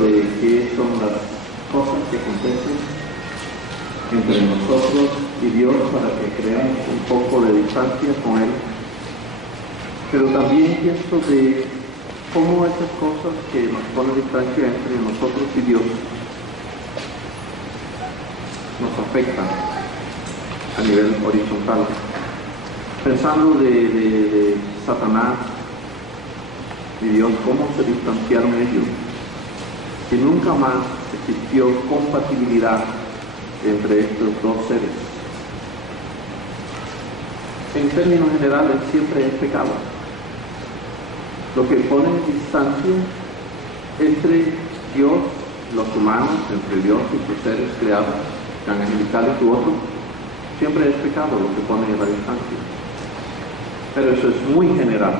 de qué son las cosas que acontecen entre nosotros y Dios para que creemos un poco de distancia con Él, pero también pienso de cómo esas cosas que nos ponen distancia entre nosotros y Dios nos afectan a nivel horizontal. Pensando de Satanás y Dios, cómo se distanciaron ellos, y nunca más existió compatibilidad entre estos dos seres. En términos generales, siempre es pecado. Lo que pone distancia entre Dios, los humanos, entre Dios y sus seres creados, sean angelicales u otros, siempre es pecado lo que pone la distancia. Pero eso es muy general.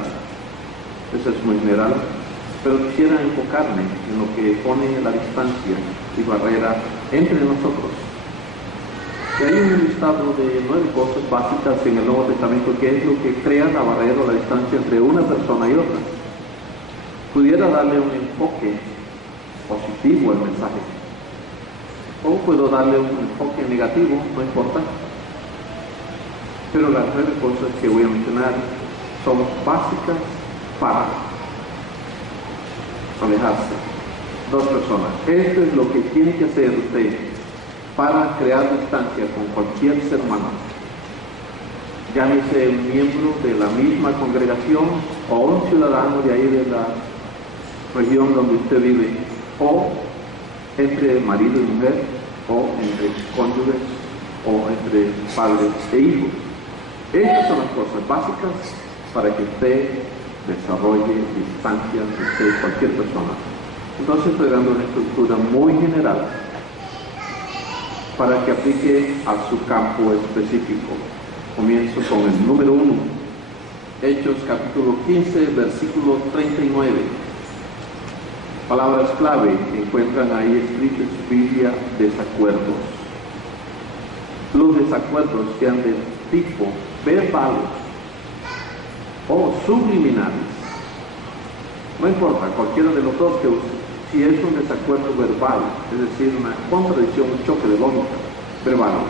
Pero quisiera enfocarme en lo que pone la distancia y barrera entre nosotros. Y hay un listado de 9 cosas básicas en el Nuevo Testamento que es lo que crea la barrera o la distancia entre una persona y otra. Pudiera darle un enfoque positivo al mensaje, o puedo darle un enfoque negativo, no importa. Pero las 9 cosas que voy a mencionar son básicas para alejarse. 2 personas. Esto es lo que tiene que hacer usted para crear distancia con cualquier ser humano. Llámese un miembro de la misma congregación o un ciudadano de ahí de la región donde usted vive, o entre marido y mujer, o entre cónyuges, o entre padres e hijos. Estas son las cosas básicas para que usted desarrolle distancia entre cualquier persona. Entonces estoy dando una estructura muy general para que aplique a su campo específico. Comienzo con el número 1, Hechos capítulo 15, versículo 39. Palabras clave que encuentran ahí escritas en su Biblia: desacuerdos. Los desacuerdos sean de tipo verbales o subliminales. No importa, cualquiera de los dos que use. Si es un desacuerdo verbal, es decir, una contradicción, un choque de lógica verbal,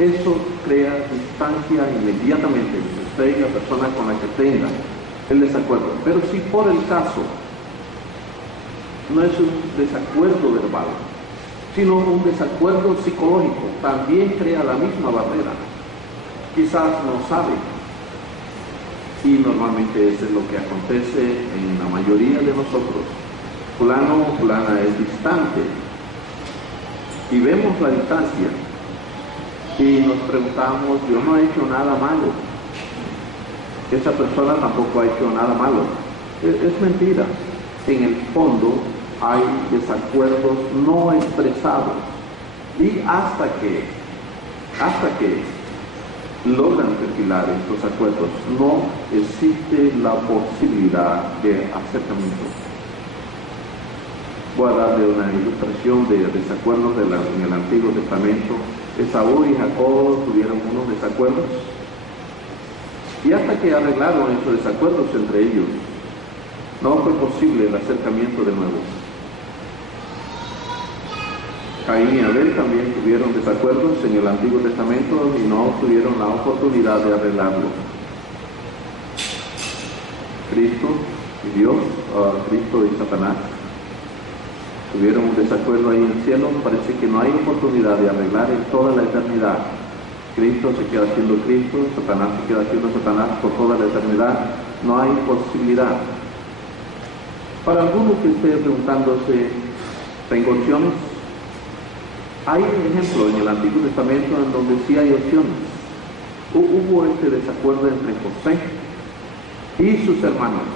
eso crea distancia inmediatamente entre usted y la persona con la que tenga el desacuerdo. Pero si por el caso no es un desacuerdo verbal, sino un desacuerdo psicológico, también crea la misma barrera. Quizás no sabe, y normalmente eso es lo que acontece en la mayoría de nosotros. Fulano o fulana es distante, y vemos la distancia y nos preguntamos: yo no he hecho nada malo, esa persona tampoco ha hecho nada malo. Es mentira. En el fondo hay desacuerdos no expresados, y hasta que logran perfilar estos acuerdos, no existe la posibilidad de acercamiento. Voy a darle una ilustración de desacuerdos en el Antiguo Testamento. Esaú y Jacob tuvieron unos desacuerdos, y hasta que arreglaron esos desacuerdos entre ellos, no fue posible el acercamiento de nuevo. Caín y Abel también tuvieron desacuerdos en el Antiguo Testamento y no tuvieron la oportunidad de arreglarlo. Cristo y Dios, Cristo y Satanás, tuvieron un desacuerdo ahí en el cielo. Parece que no hay oportunidad de arreglar en toda la eternidad. Cristo se queda siendo Cristo, Satanás se queda siendo Satanás por toda la eternidad. No hay posibilidad. Para algunos que estén preguntándose, ¿tengo opciones? Hay un ejemplo en el Antiguo Testamento en donde sí hay opciones. Hubo este desacuerdo entre José y sus hermanos.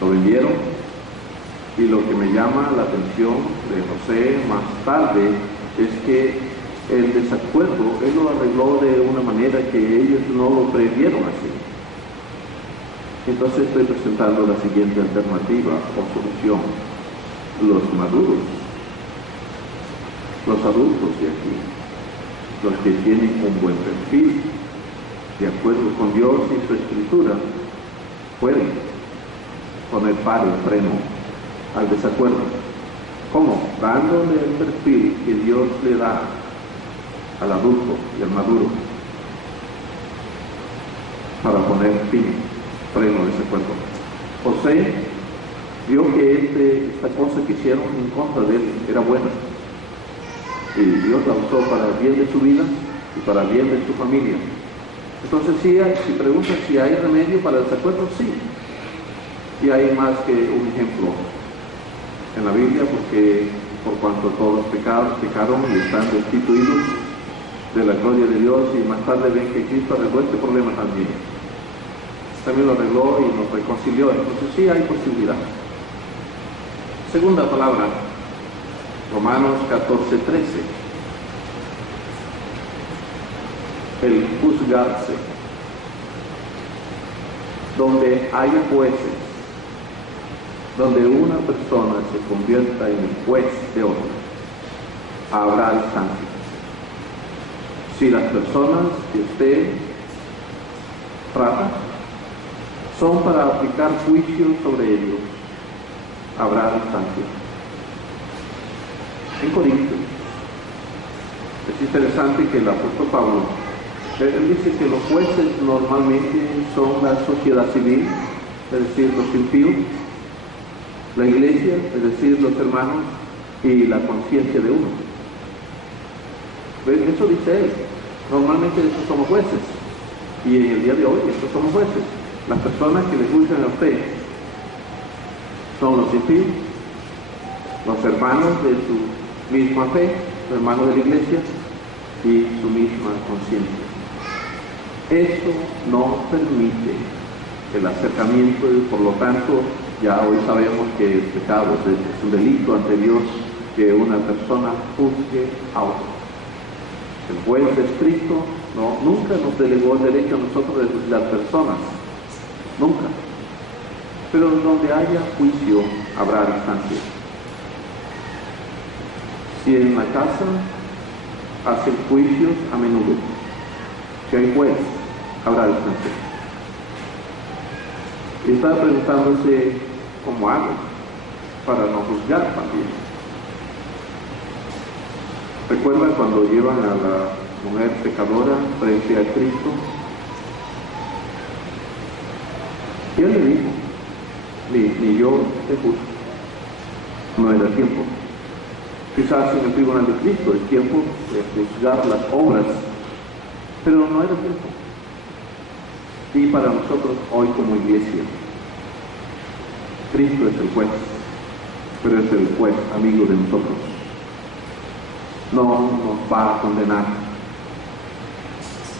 Lo vendieron, y lo que me llama la atención de José más tarde es que el desacuerdo él lo arregló de una manera que ellos no lo previeron así. Entonces estoy presentando la siguiente alternativa o solución: los maduros, los adultos de aquí, los que tienen un buen perfil, de acuerdo con Dios y su Escritura, pueden poner paro y freno al desacuerdo. ¿Cómo? Dándole el perfil que Dios le da al adulto y al maduro para poner freno a ese acuerdo. José vio que esta cosa que hicieron en contra de él era buena, y Dios la usó para el bien de su vida y para el bien de su familia. Entonces, si preguntan si hay remedio para el desacuerdo, sí. Y hay más que un ejemplo en la Biblia, porque por cuanto todos pecaron y están destituidos de la gloria de Dios, y más tarde ven que Cristo arregló este problema también. También lo arregló y nos reconcilió. Entonces sí hay posibilidad. Segunda palabra, Romanos 14:13. El juzgarse. Donde haya jueces, donde una persona se convierta en el juez de otro, habrá distancia. Si las personas que usted trata son para aplicar juicio sobre ellos, habrá distancia. En Corintios es interesante que el apóstol Pablo, él dice que los jueces normalmente son la sociedad civil, es decir, los impíos, la iglesia, es decir, los hermanos, y la conciencia de uno. Eso dice él. Normalmente estos somos jueces, y en el día de hoy estos somos jueces. Las personas que le juzgan a usted son los impíos, los hermanos de su misma fe, los hermanos de la iglesia y su misma conciencia. Esto no permite el acercamiento, y por lo tanto ya hoy sabemos que el pecado es un delito ante Dios que una persona juzgue a otro. El juez es Cristo, nunca nos delegó el derecho a nosotros de juzgar personas, nunca. Pero donde haya juicio habrá distancia. Si en la casa hacen juicios a menudo, si hay juez, habrá distancia. Y estaba preguntándose cómo hago para no juzgar también. ¿Recuerdan cuando llevan a la mujer pecadora frente a Cristo? Y él le dijo, ni yo te juzgo. No era tiempo. Quizás en el tribunal de Cristo es tiempo de juzgar las obras, pero no era tiempo. Y para nosotros hoy como iglesia, Cristo es el juez, pero es el juez amigo de nosotros. No nos va a condenar.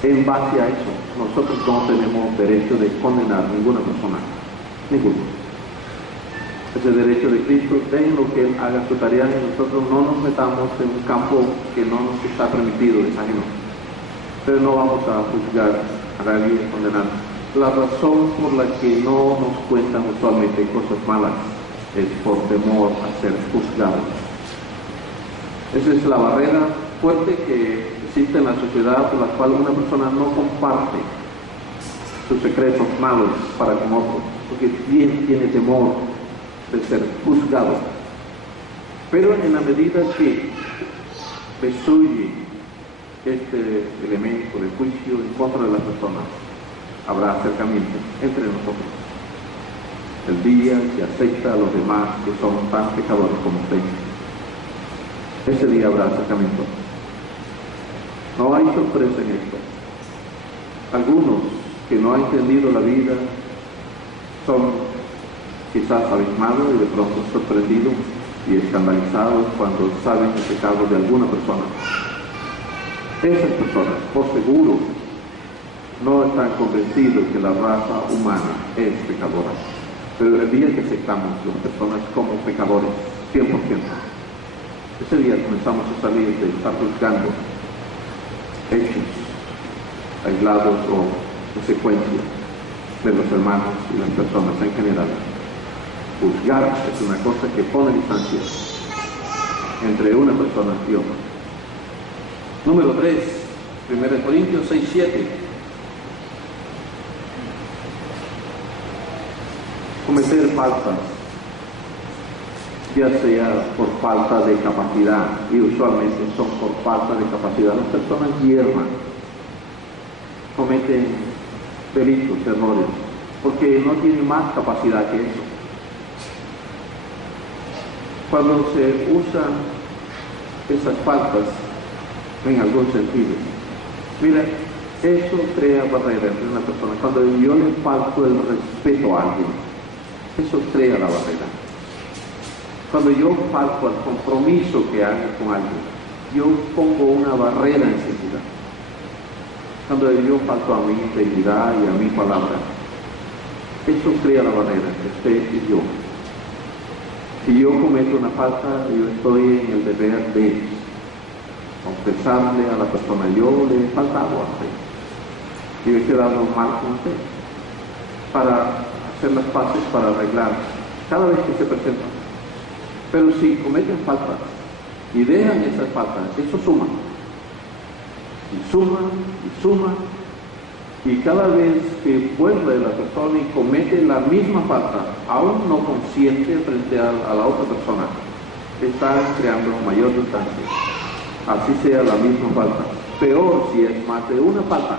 En base a eso, nosotros no tenemos derecho de condenar a ninguna persona, ninguno. Ese derecho de Cristo, den lo que Él haga su tarea, y nosotros no nos metamos en un campo que no nos está permitido, es ajeno. Pero no vamos a juzgar a nadie, a condenar. La razón por la que no nos cuentan usualmente cosas malas es por temor a ser juzgados. Esa es la barrera fuerte que existe en la sociedad, por la cual una persona no comparte sus secretos malos para con otro, porque tiene temor de ser juzgado. Pero en la medida que destruye este elemento de juicio en contra de las personas, habrá acercamiento entre nosotros. El día que acepta a los demás que son tan pecadores como usted, ese día habrá acercamiento. No hay sorpresa en esto. Algunos que no han entendido la vida son quizás abismados y de pronto sorprendidos y escandalizados cuando saben el pecado de alguna persona. Esas personas, por seguro, no están convencidos que la raza humana es pecadora. Pero el día que aceptamos a las personas como pecadores, 100%, ese día comenzamos a salir de estar juzgando hechos aislados o consecuencias de los hermanos y las personas en general. Juzgar es una cosa que pone distancia entre una persona y otra. Número 3, 1 Corintios 6:7. Cometer faltas ya sea por falta de capacidad, y usualmente son por falta de capacidad. Las personas hiervan, cometen delitos, errores, porque no tienen más capacidad que eso. Cuando se usan esas faltas en algún sentido, mira, eso crea barreras entre una persona. Cuando yo le falto el respeto a alguien, eso crea la barrera. Cuando yo falto al compromiso que hago con alguien, yo pongo una barrera enseguida. Cuando yo falto a mi integridad y a mi palabra, eso crea la barrera entre usted y yo. Si yo cometo una falta, yo estoy en el deber de confesarle a la persona: yo le he faltado a usted, yo he quedado mal con usted, para hacer las paces, para arreglar cada vez que se presentan. Pero si cometen faltas y dejan esas faltas, eso suma, y suma, y suma, y cada vez que vuelve la persona y comete la misma falta, aún no consciente frente a la otra persona, está creando mayor distancia. Así sea la misma falta. Peor si es más de una falta,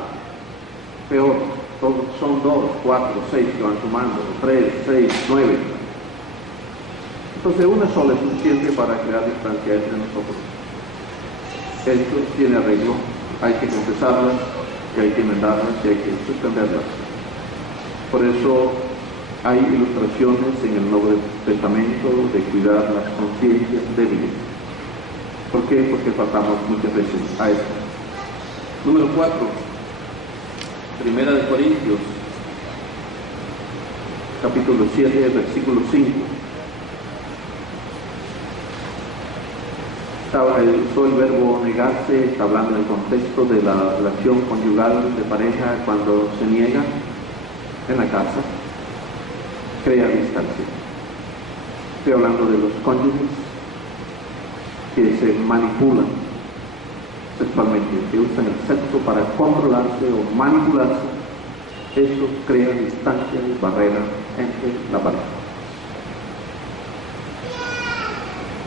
peor. Son 2, 4, 6 que van sumando, 3, 6, 9. Entonces una sola es suficiente para crear distancia entre nosotros. Esto tiene arreglo, hay que confesarlas, y hay que enmendarlas, y hay que suspenderlas. Por eso hay ilustraciones en el Nuevo Testamento de cuidar las conciencias débiles. ¿Por qué? Porque faltamos muchas veces a esto. Número 4, Primera de Corintios, capítulo 7, versículo 5. Usó el verbo negarse, está hablando en el contexto de la relación conyugal de pareja. Cuando se niega en la casa, crea distancia. Estoy hablando de los cónyuges que se manipulan sexualmente, que usan el sexo para controlarse o manipularse. Eso crea distancia y barrera entre la pareja.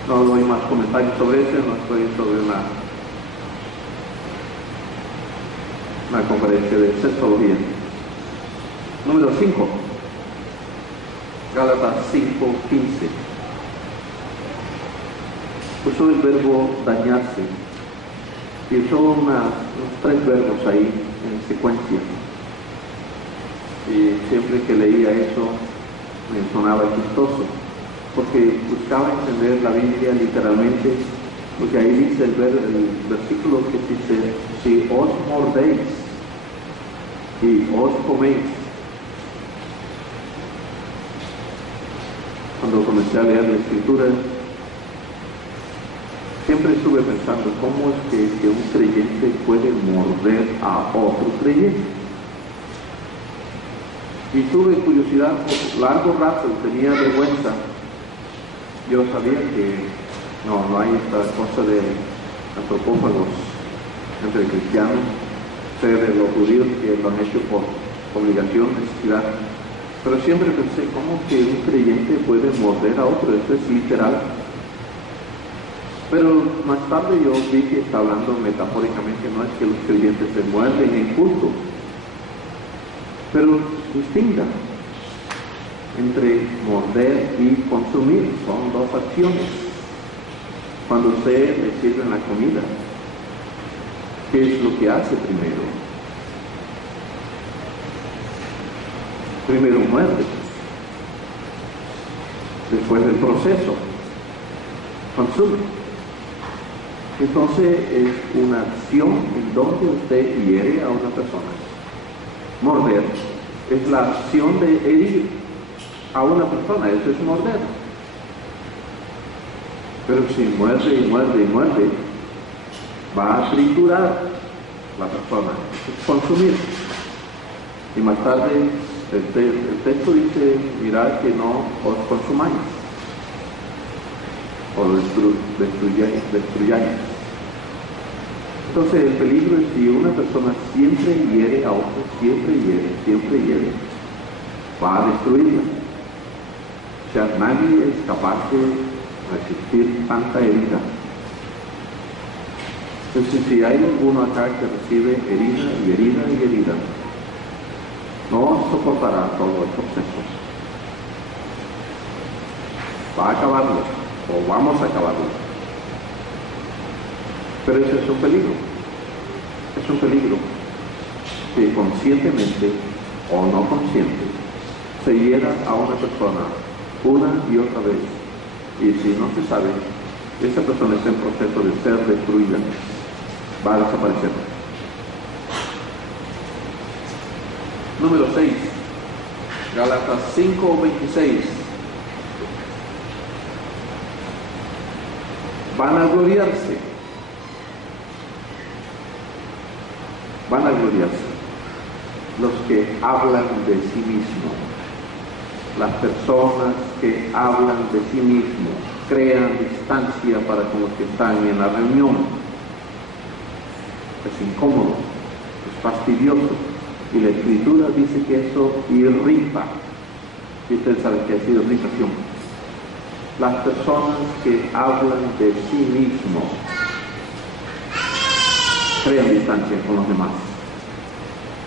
No doy más comentarios sobre eso, no estoy sobre una conferencia de sexología. Número 5, Gálatas 5:15. Usó el verbo dañarse y usó unos 3 verbos ahí en secuencia. Y siempre que leía eso me sonaba chistoso, porque buscaba entender la Biblia literalmente, porque ahí dice el versículo que dice: si os mordéis y os coméis. Cuando comencé a leer la Escritura, siempre estuve pensando: ¿cómo es que un creyente puede morder a otro creyente? Y tuve curiosidad por largo rato, tenía vergüenza. Yo sabía que no hay esta cosa de antropófagos entre cristianos, ser los judíos que lo han hecho por obligación, necesidad. Pero siempre pensé: ¿cómo que un creyente puede morder a otro? Esto es literal. Pero más tarde yo vi que está hablando metafóricamente, no es que los creyentes se muerden en culto. Pero distinga entre morder y consumir, son 2 acciones. Cuando usted le sirve la comida, ¿qué es lo que hace primero? Primero muerde, después del proceso consume. Entonces es una acción en donde usted hiere a una persona. Morder es la acción de herir a una persona, eso es morder. Pero si muerde y muerde y muerde, va a triturar la persona, es consumir. Y más tarde el texto dice: mirad que no os consumáis o destruyáis. Entonces el peligro es si una persona siempre hiere a otro, siempre hiere, va a destruirla. O sea, nadie es capaz de resistir tanta herida. Entonces, si hay alguno acá que recibe herida y herida y herida, no soportará todo el proceso. Va a acabarlo, o vamos a acabarlo. Pero ese es un peligro. Es un peligro que conscientemente o no consciente se hiera a una persona una y otra vez. Y si no se sabe, esa persona está en proceso de ser destruida. Va a desaparecer. Número 6. Gálatas 5:26. Van a gloriarse. Van a gloriarse los que hablan de sí mismos. Las personas que hablan de sí mismos crean distancia para con los que están en la reunión. Es incómodo, es fastidioso. Y la Escritura dice que eso irrita. Y ustedes saben que es irritación. Las personas que hablan de sí mismos crean distancia con los demás.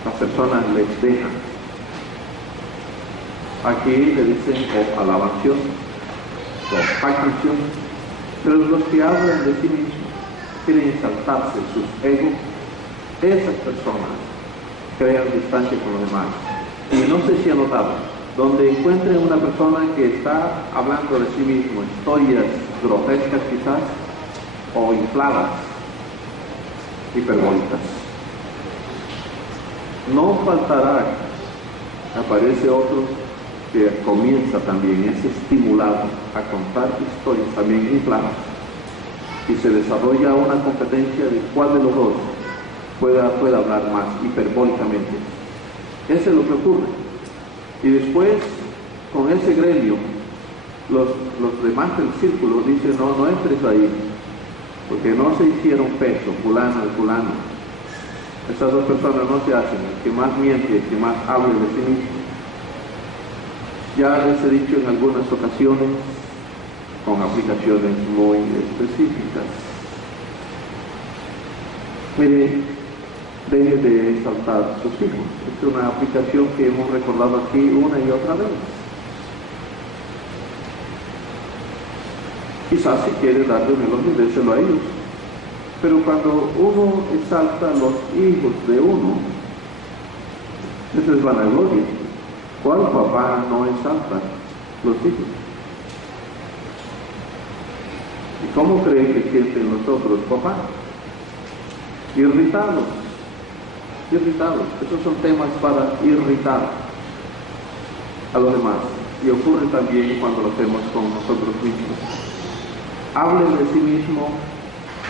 Las personas les dejan. Aquí le dicen o alabación, o jactación, pero los que hablan de sí mismos quieren exaltarse sus egos. Esas personas crean distancia con los demás. Y no sé si han notado, donde encuentren una persona que está hablando de sí mismo, historias grotescas quizás, o infladas, hiperbólicas, no faltará, aparece otro que comienza también, es estimulado a contar historias también infladas, y se desarrolla una competencia de cuál de los dos pueda hablar más hiperbólicamente. Eso es lo que ocurre. Y después, con ese gremio, los demás del círculo dicen, no entres ahí, porque no se hicieron peso, fulano y fulano. Esas dos personas no se hacen, el que más miente, el que más habla de sí mismo. Ya les he dicho en algunas ocasiones, con aplicaciones muy específicas. Mire, deje de exaltar a sus hijos. Es una aplicación que hemos recordado aquí una y otra vez. Quizás si quiere darle un elogio, déselo a ellos. Pero cuando uno exalta a los hijos de uno, eso es vanagloria. ¿Cuál papá no exalta los hijos? ¿Y cómo cree que sienten los otros papás? Irritados. Esos son temas para irritar a los demás. Y ocurre también cuando lo hacemos con nosotros mismos. Hablen de sí mismo,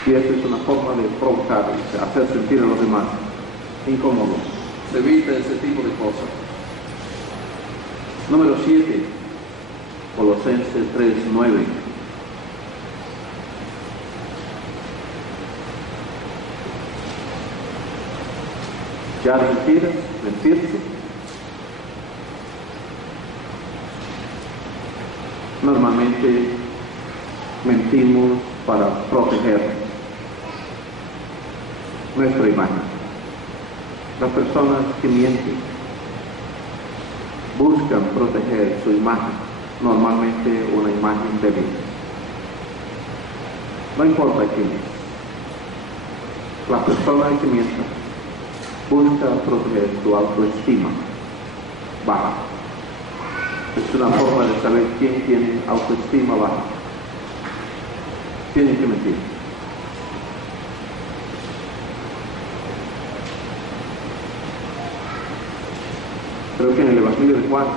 y esa es una forma de provocar, hacer sentir a los demás incómodos. Se evita ese tipo de cosas. Número 7, Colosenses 3:9. Ya mentirse. Normalmente mentimos para proteger nuestra imagen. Las personas que mienten buscan proteger su imagen, normalmente una imagen débil. No importa quién es. La persona que miente busca proteger su autoestima baja. Es una forma de saber quién tiene autoestima baja. Tiene que mentir. Creo que en el Evangelio de Juan,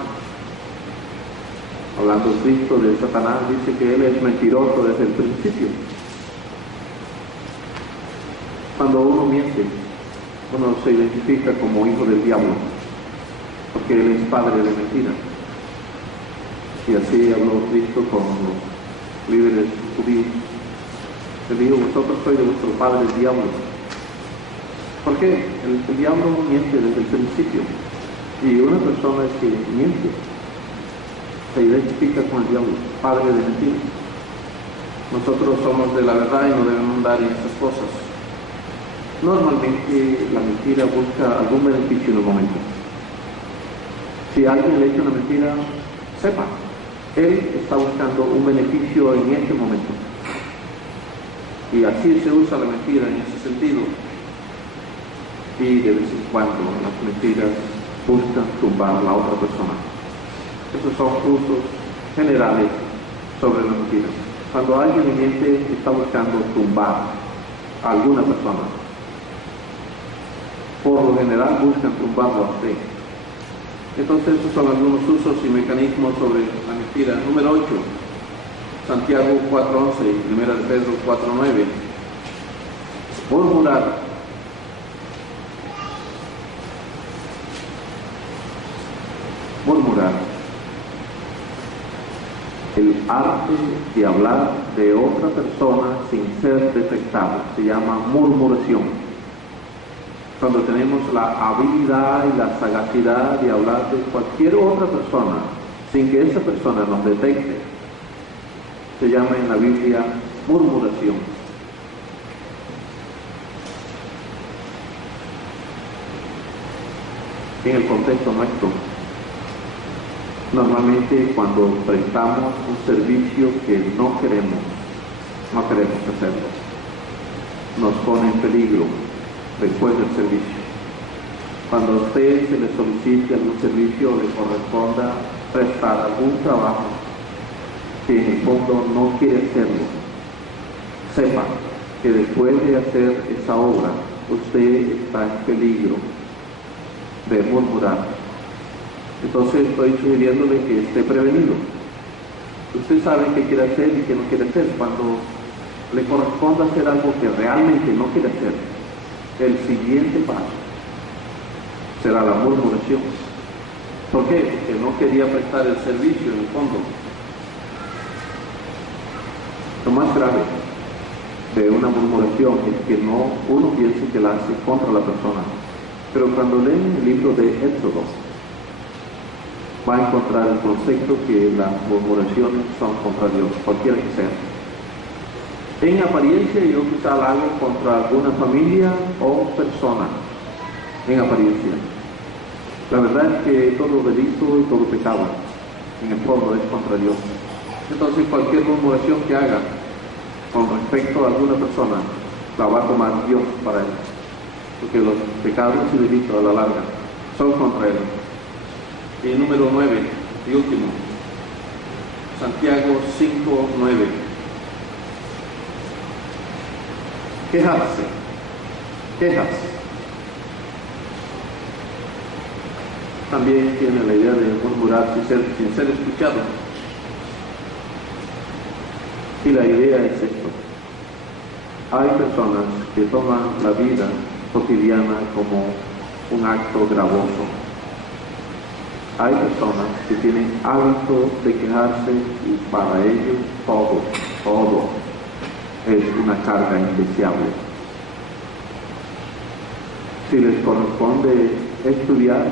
hablando Cristo de Satanás, dice que él es mentiroso desde el principio. Cuando uno miente, uno se identifica como hijo del diablo, porque él es padre de mentira. Y así habló Cristo con los líderes judíos. Él dijo, vosotros sois de vuestro padre el diablo. ¿Por qué? El diablo miente desde el principio. Y una persona que miente se identifica con el diablo, padre de mentira. Nosotros somos de la verdad y no debemos andar en esas cosas. Normalmente la mentira busca algún beneficio en el momento. Si alguien le echa una mentira, sepa, él está buscando un beneficio en este momento. Y así se usa la mentira en ese sentido. Y de vez en cuando las mentiras buscan tumbar a la otra persona. Esos son usos generales sobre la mentira. Cuando alguien miente, está buscando tumbar a alguna persona. Por lo general buscan tumbarlo a usted. Entonces, esos son algunos usos y mecanismos sobre la mentira. Número 8, Santiago 4:11 y 1 de Pedro 4:9. Murmurar. Murmurar. El arte de hablar de otra persona sin ser detectado se llama murmuración. Cuando tenemos la habilidad y la sagacidad de hablar de cualquier otra persona sin que esa persona nos detecte, se llama en la Biblia murmuración. En el contexto nuestro, normalmente cuando prestamos un servicio que no queremos hacerlo, nos pone en peligro después del servicio. Cuando a usted se le solicite algún servicio o le corresponda prestar algún trabajo que en el fondo no quiere hacerlo, sepa que después de hacer esa obra usted está en peligro de murmurar. Entonces estoy sugiriéndole que esté prevenido. Usted sabe qué quiere hacer y qué no quiere hacer. Cuando le corresponda hacer algo que realmente no quiere hacer, el siguiente paso será la murmuración. ¿Por qué? Porque no quería prestar el servicio en el fondo. Lo más grave de una murmuración es que uno piense que la hace contra la persona. Pero cuando leen el libro de Éxodo, va a encontrar el concepto que las murmuraciones son contra Dios, cualquiera que sea. En apariencia yo quizá la hago contra alguna familia o persona, en apariencia. La verdad es que todo delito y todo pecado, en el fondo, es contra Dios. Entonces cualquier murmuración que haga con respecto a alguna persona, la va a tomar Dios para él. Porque los pecados y delitos a la larga son contra él. Y número 9, y último, Santiago 5:9. Quejas. También tiene la idea de murmurar sin ser escuchado. Y la idea es esto. Hay personas que toman la vida cotidiana como un acto gravoso. Hay personas que tienen hábito de quejarse y para ellos todo es una carga indeseable. Si les corresponde estudiar,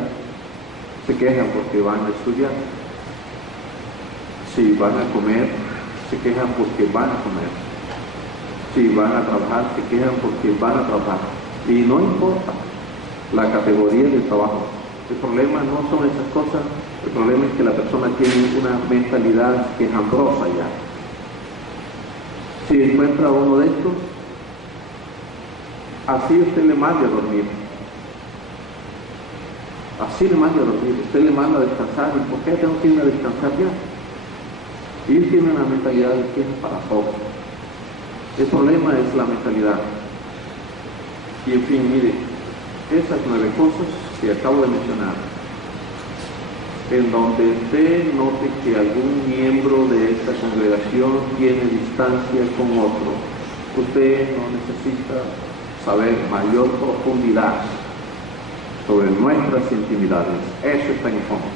se quejan porque van a estudiar. Si van a comer, se quejan porque van a comer. Si van a trabajar, se quejan porque van a trabajar. Y no importa la categoría del trabajo. El problema no son esas cosas, el problema es que la persona tiene una mentalidad quejambrosa ya. Si encuentra uno de estos, así usted le manda a dormir. Así le manda a dormir, usted le manda a descansar. ¿Y por qué tengo que irme a descansar ya? Y él tiene una mentalidad de queja para todo. El problema es la mentalidad. Y en fin, mire, esas 9 cosas que acabo de mencionar, en donde usted note que algún miembro de esta congregación tiene distancia con otro, usted no necesita saber mayor profundidad sobre nuestras intimidades. Eso está en el fondo.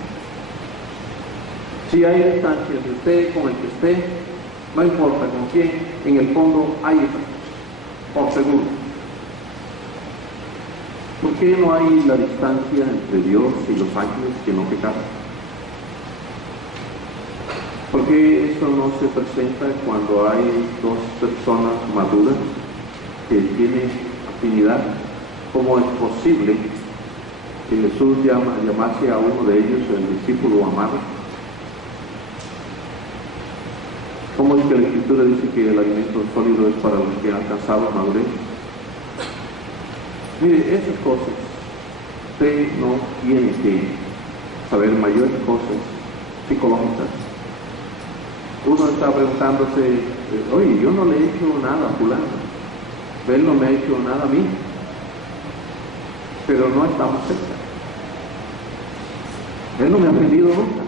Si hay distancia de usted con el que esté, no importa con quién, en el fondo hay distancia, por seguro. ¿Por qué no hay la distancia entre Dios y los ángeles que no pecaron? ¿Por qué esto no se presenta cuando hay dos personas maduras que tienen afinidad? ¿Cómo es posible que Jesús llamase a uno de ellos el discípulo amado? ¿Cómo es que la Escritura dice que el alimento sólido es para los que han alcanzado madurez? Mire, esas cosas, usted no tiene que saber mayores cosas psicológicas. Uno está preguntándose, oye, yo no le he hecho nada a fulano, él no me ha hecho nada a mí, pero no estamos cerca. Él no me ha ofendido nunca.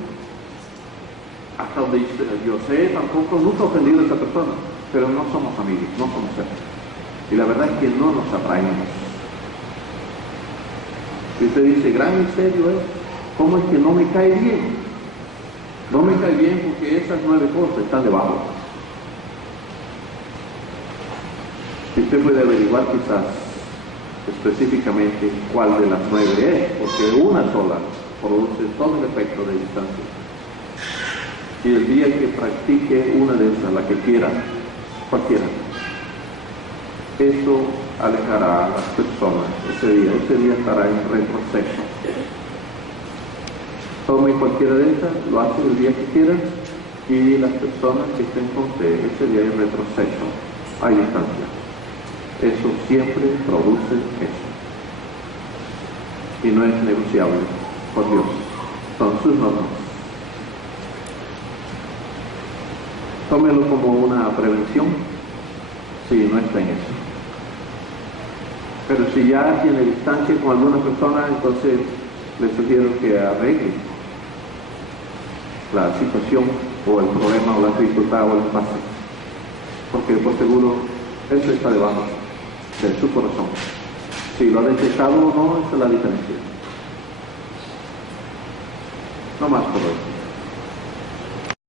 Hasta donde yo sé, tampoco nunca he ofendido a esa persona, pero no somos amigos, no somos cerca. Y la verdad es que no nos atraemos. Y usted dice, gran misterio es, ¿cómo es que no me cae bien? No me cae bien porque esas 9 cosas están debajo. Y usted puede averiguar quizás específicamente cuál de las 9 es, porque una sola produce todo el efecto de distancia. Y el día que practique una de esas, la que quiera, cualquiera, eso alejará a las personas ese día estará en retroceso. Tome cualquiera de esas, lo hace el día que quiera, y las personas que estén con usted, ese día hay retroceso, hay distancia. Eso siempre produce eso. Y no es negociable por Dios, son sus normas. Tómelo como una prevención, si no está en eso. Pero si ya tiene distancia con alguna persona, entonces le sugiero que arregle la situación o el problema o la dificultad o el impasse, porque por seguro eso está debajo de su corazón. Si lo ha detectado o no, esa es la diferencia. No más por hoy.